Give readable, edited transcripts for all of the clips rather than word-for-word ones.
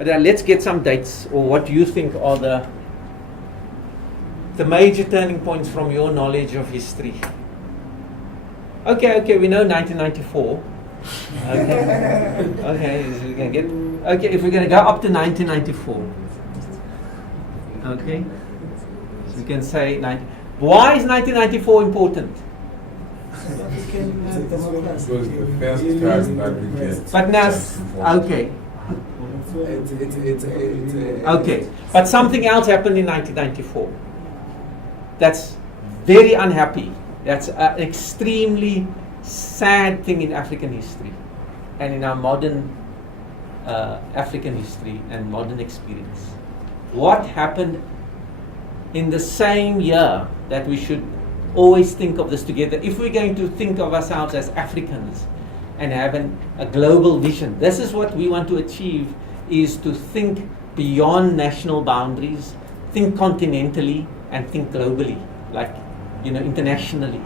But let's get some dates, or what do you think are the major turning points from your knowledge of history? Okay, we know 1994. Okay, so we can get. Okay, if we're going to go up to 1994. Okay, so we can say why is 1994 important? It was the first time that we get. But now, okay. Okay, but something else happened in 1994. That's very unhappy. That's an extremely sad thing in African history and in our modern African history and modern experience. What happened in the same year that we should always think of this together? If we're going to think of ourselves as Africans and have a global vision, this is what we want to achieve, is to think beyond national boundaries, think continentally and think globally, like, internationally.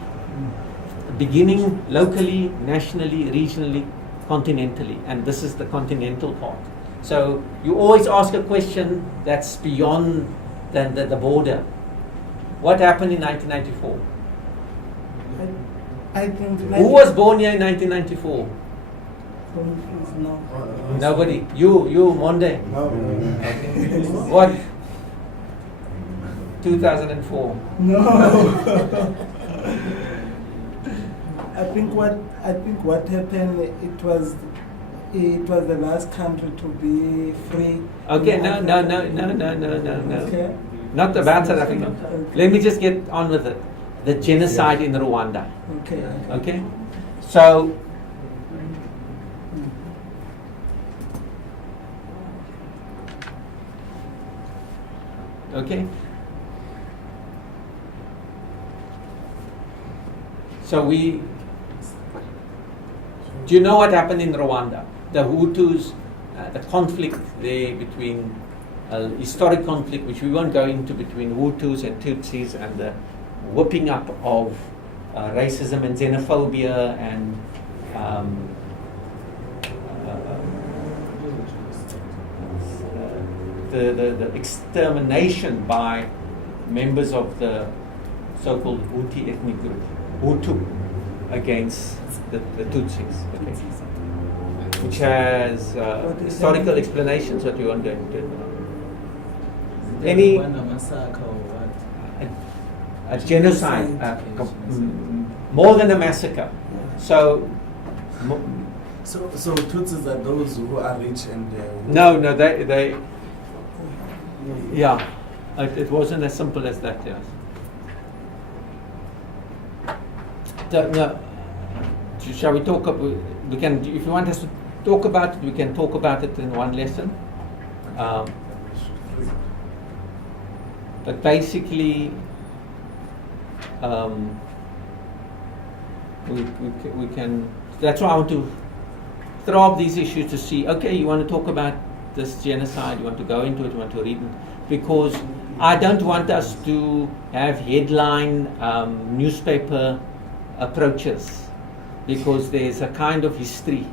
Beginning locally, nationally, regionally, continentally, and this is the continental part. So you always ask a question that's beyond the border. What happened in 1994? I think Who was born here in 1994? No. Nobody. You, Monday. No. Okay. What? 2004. No. I think what happened, it was the last country to be free. Okay, no. Okay. Not about South Africa. Okay. Let me just get on with it. The genocide in Rwanda. Okay. Okay? So, okay? So do you know what happened in Rwanda? The Hutus, the conflict there between, historic conflict, which we won't go into, between Hutus and Tutsis, and the whipping up of racism and xenophobia and the extermination by members of the so-called Hutu ethnic group, Hutu, against the Tutsis, okay? Which has historical explanations that we won't go into. Any a genocide, more than a massacre. So Tutsis are those who are rich and no, they yeah, it wasn't as simple as that. Yes. No, shall we talk about? We can, if you want us to talk about it, we can talk about it in one lesson. But basically, we can. That's why I want to throw up these issues to see. Okay, you want to talk about this genocide? You want to go into it? You want to read it? Because I don't want us to have headline newspaper approaches, because there's a kind of history.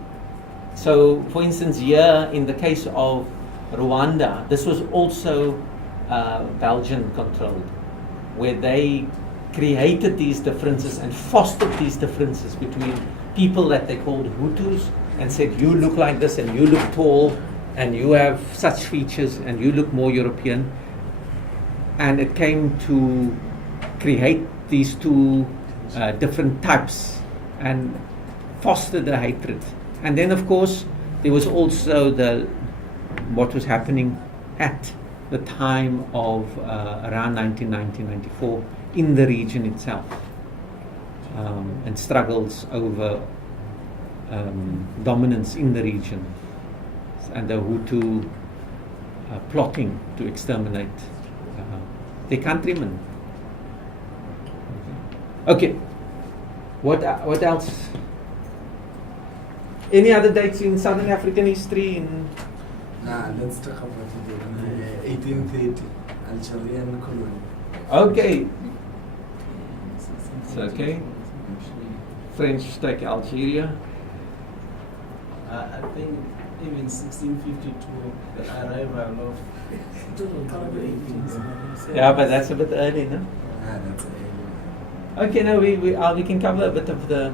So, for instance, here in the case of Rwanda, this was also Belgian controlled, where they created these differences and fostered these differences between people that they called Hutus and said, you look like this and you look tall and you have such features and you look more European. And it came to create these two different types and foster the hatred. And then, of course, there was also what was happening at the time of around 1994 in the region itself, and struggles over dominance in the region, and the Hutu plotting to exterminate their countrymen. Okay, what else? Any other dates in Southern African history? Let's talk about it. 1830, Algerian colony. Okay. It's okay. French take Algeria. I think even 1652, the arrival of the 18th. Yeah, but that's a bit early, no? That's Okay, no, we can cover a bit of the,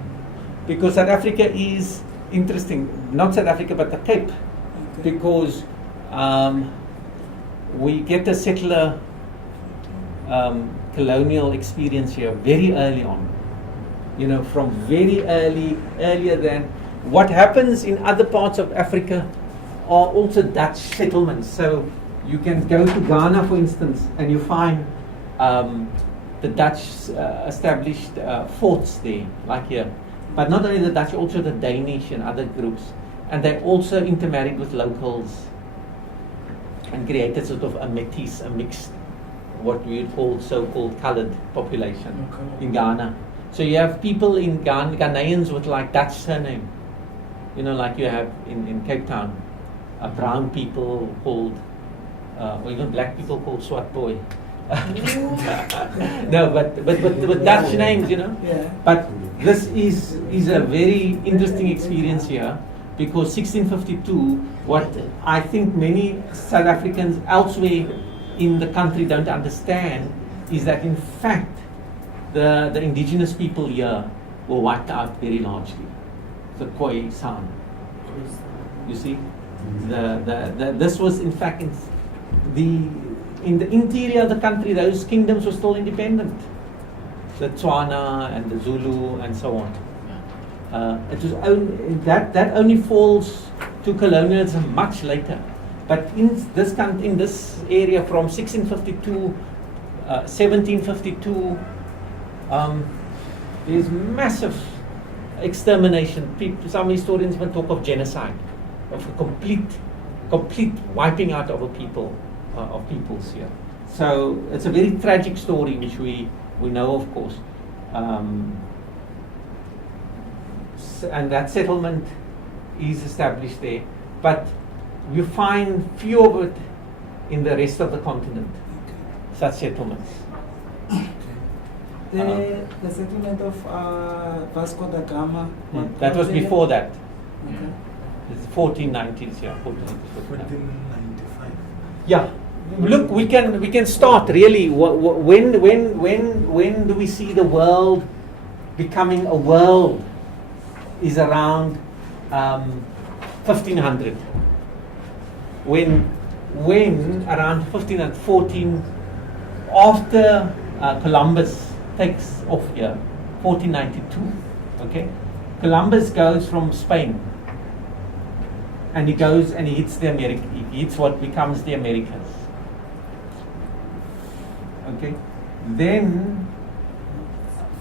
because South Africa is interesting. Not South Africa, but the Cape, Okay. because we get a settler colonial experience here very early on. You know, from very earlier than what happens in other parts of Africa are also Dutch settlements. So you can go to Ghana, for instance, and you find the Dutch established forts there, like here. But not only the Dutch, also the Danish and other groups. And they also intermarried with locals and created sort of a métis, a mixed, what we would call so-called colored population in Ghana. So you have people in Ghanaians with like Dutch surname, you know, like you have in Cape Town, brown people called, or even black people called Swart Boy. No, but with Dutch names, you know. Yeah. But this is a very interesting experience here, because 1652, what I think many South Africans elsewhere in the country don't understand is that in fact the indigenous people here were wiped out very largely. The Khoi San. You see? This was in fact in the interior of the country, those kingdoms were still independent. The Tswana and the Zulu and so on. It was that only falls to colonialism much later. But in this area from 1652, 1752, there's massive extermination. Some historians even talk of genocide, of a complete wiping out of a people, of peoples here. So it's a very tragic story, which we know, of course. And that settlement is established there, but you find few of it in the rest of the continent, such settlements. The settlement of Vasco da Gama. That was before that. Okay. It's 1490s, yeah, 1490s. 1495. Yeah. Look, we can start really. When do we see the world becoming a world? Is around 1500. When around 1514, after Columbus takes off here, 1492. Okay, Columbus goes from Spain, and he goes and he hits the America. He hits what becomes the Americas. Okay, then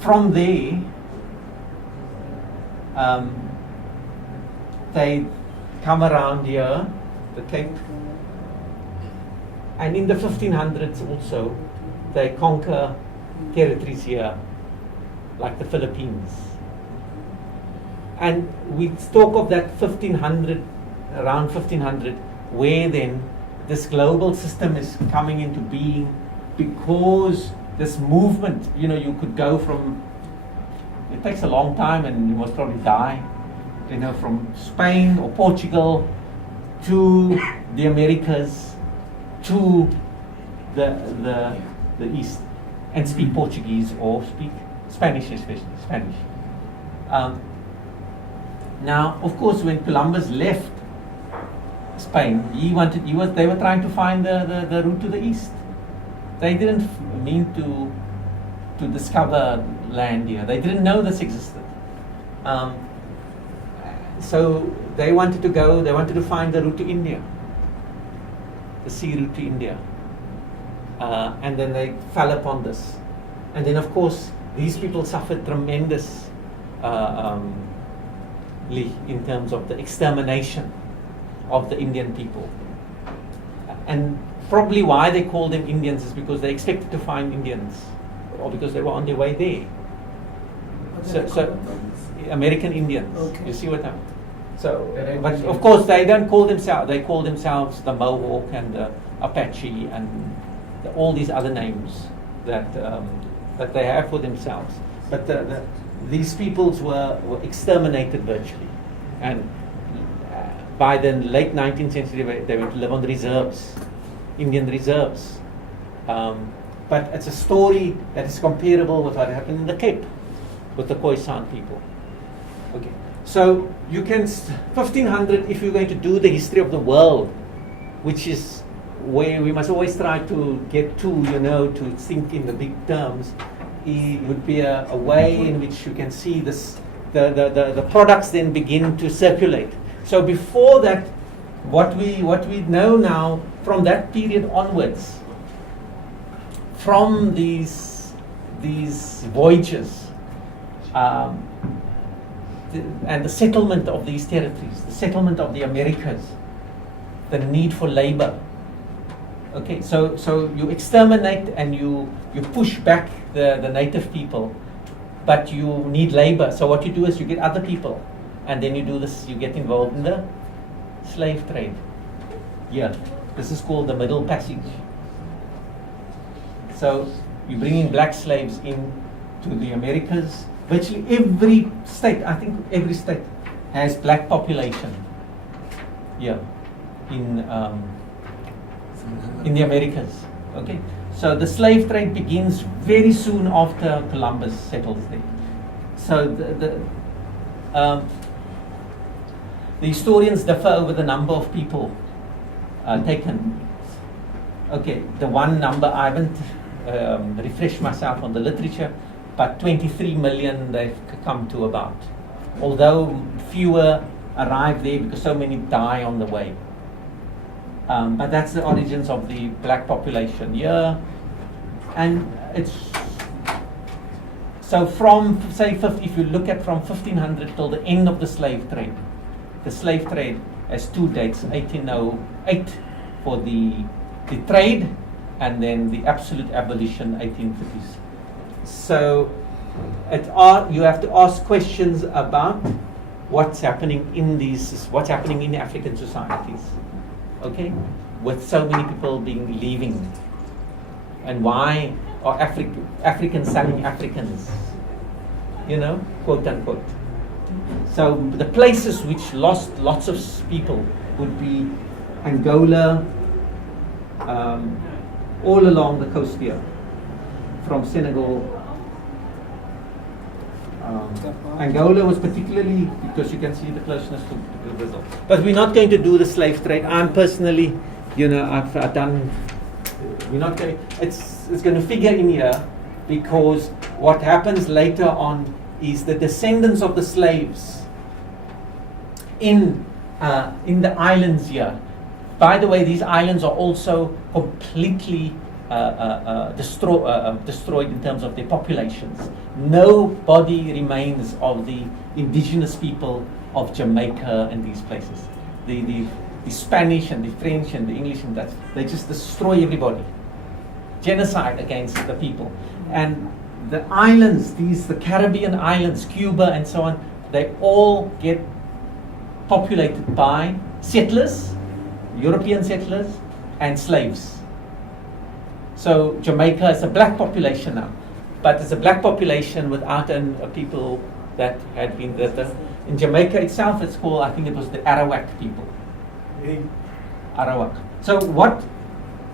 from there they come around here, the Cape, and in the 1500s also they conquer territories here, like the Philippines. And we talk of that 1500, around 1500, where then this global system is coming into being, because this movement, you know, you could go from, it takes a long time and you must probably die, you know, from Spain or Portugal to the Americas to the East, and speak Portuguese or speak Spanish, especially Spanish. Now, of course, when Columbus left Spain, they were trying to find the route to the East. They didn't mean to discover land here. They didn't know this existed. So they wanted to find the route to India, the sea route to India. And then they fell upon this. And then, of course, these people suffered tremendously in terms of the extermination of the Indian people. And probably why they called them Indians is because they expected to find Indians, or because they were on their way there. So American Indians. Okay. You see what I'm. So, but of course they don't call themselves. They call themselves the Mohawk and the Apache and all these other names that they have for themselves. But these peoples were exterminated virtually, and by the late 19th century, they went to live on the reserves, Indian reserves. But it's a story that is comparable with what happened in the Cape with the Khoisan people. Okay, so you can 1500. If you're going to do the history of the world, which is where we must always try to get to, to think in the big terms, it would be a way in which you can see this. The products then begin to circulate. So before that, what we know now from that period onwards, from these voyages, and the settlement of these territories, the settlement of the Americas, the need for labor. Okay, so you exterminate and you push back the native people, but you need labor. So what you do is you get other people, and then you do this. You get involved in the slave trade. Yeah, this is called the Middle Passage. So you bring in black slaves in to the Americas. Virtually every state, I think every state has black population. Yeah, in the Americas. Okay, so the slave trade begins very soon after Columbus settles there. So the historians differ over the number of people taken. Okay, the one number I haven't refreshed myself on the literature, but 23 million they've come to about. Although fewer arrive there because so many die on the way. But that's the origins of the black population here. And it's so from, say, if you look at from 1500 till the end of the slave trade has two dates, 1808 for the trade, and then the absolute abolition, 1830s. So you have to ask questions about what's happening in the African societies. Okay, with so many people leaving, and why are Africans selling Africans? Quote unquote. So the places which lost lots of people would be Angola, all along the coast here, from Senegal. Angola was particularly because you can see the closeness to Brazil. But we're not going to do the slave trade. I'm personally, I've done. We're not going. It's going to figure in here because what happens later on is the descendants of the slaves in the islands here. By the way, these islands are also completely destroyed in terms of their populations. Nobody remains of the indigenous people of Jamaica and these places. The Spanish and the French and the English and Dutch, they just destroy everybody. Genocide against the people. And the islands, the Caribbean islands, Cuba and so on, they all get populated by settlers, European settlers, and slaves. So Jamaica is a black population now, but it's a black population without people that had been there. In Jamaica itself, it's called, I think it was the Arawak people. Arawak. So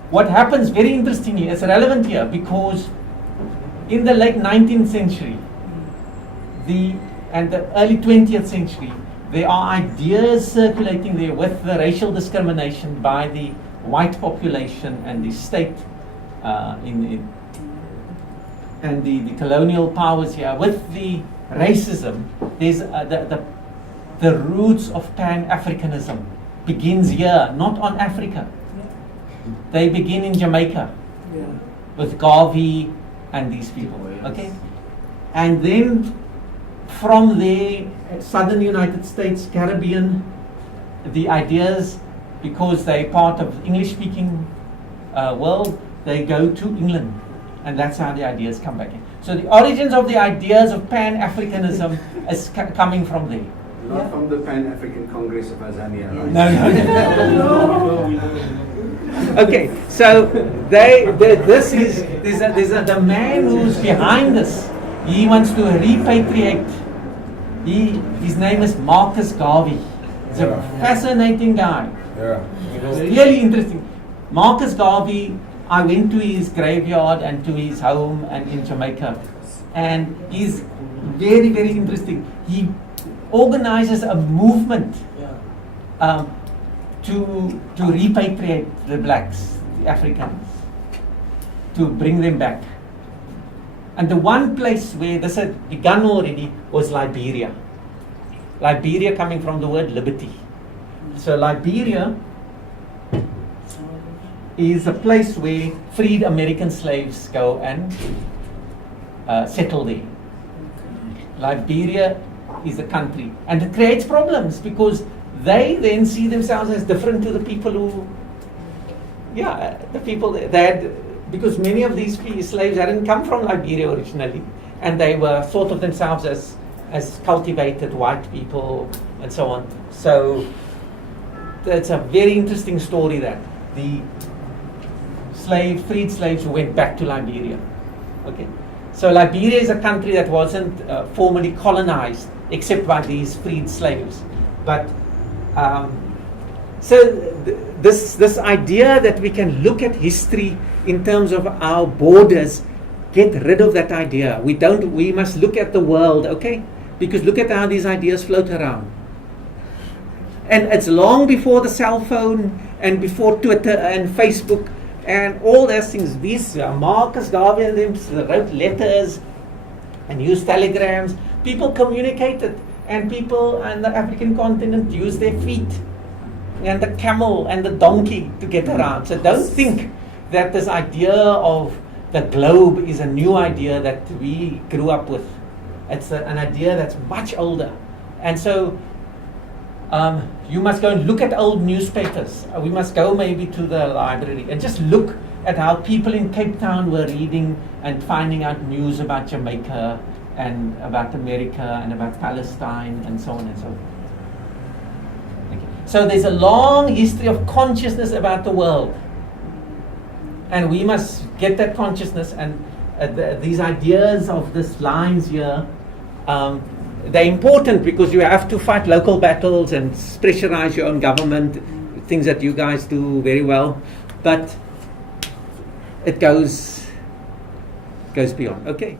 what happens, very interestingly, it's relevant here because in the late 19th century and the early 20th century, there are ideas circulating there with the racial discrimination by the white population and the state and the colonial powers here. With the racism, there's the roots of Pan-Africanism begins here, not on Africa. They begin in Jamaica with Garvey and these people. Okay, and then from there, southern United States, Caribbean, the ideas, because they're part of English-speaking world, they go to England, and that's how the ideas come back in. So the origins of the ideas of Pan-Africanism is coming from there. Not from the Pan-African Congress of Azania. No. Okay, so there's the man who's behind this. He wants to repatriate. His name is Marcus Garvey. He's a Yeah. fascinating guy. Yeah. Really interesting. Marcus Garvey, I went to his graveyard and to his home and in Jamaica, and he's very, very interesting. He organizes a movement to repatriate the blacks, the Africans, to bring them back. And the one place where this had begun already was Liberia. Liberia coming from the word liberty. So Liberia is a place where freed American slaves go and settle there. Liberia is a country, and it creates problems because they then see themselves as different to the people who, the people that, because many of these slaves hadn't come from Liberia originally, and they were thought of themselves as cultivated white people and so on. So that's a very interesting story, that the freed slaves who went back to Liberia. Okay, so Liberia is a country that wasn't formally colonized except by these freed slaves. But this idea that we can look at history in terms of our borders, get rid of that idea. We must look at the world, okay? Because look at how these ideas float around. And it's long before the cell phone and before Twitter and Facebook and all those things. These Marcus Garvey and them wrote letters and used telegrams. People communicated, and people on the African continent used their feet and the camel and the donkey to get around. So don't think that this idea of the globe is a new idea that we grew up with. It's an idea that's much older. And so you must go and look at old newspapers. We must go maybe to the library and just look at how people in Cape Town were reading and finding out news about Jamaica and about America and about Palestine and so on and so forth. Okay. So there's a long history of consciousness about the world. And we must get that consciousness, and these ideas of these lines here, they're important because you have to fight local battles and pressurize your own government, things that you guys do very well. But it goes beyond. Okay.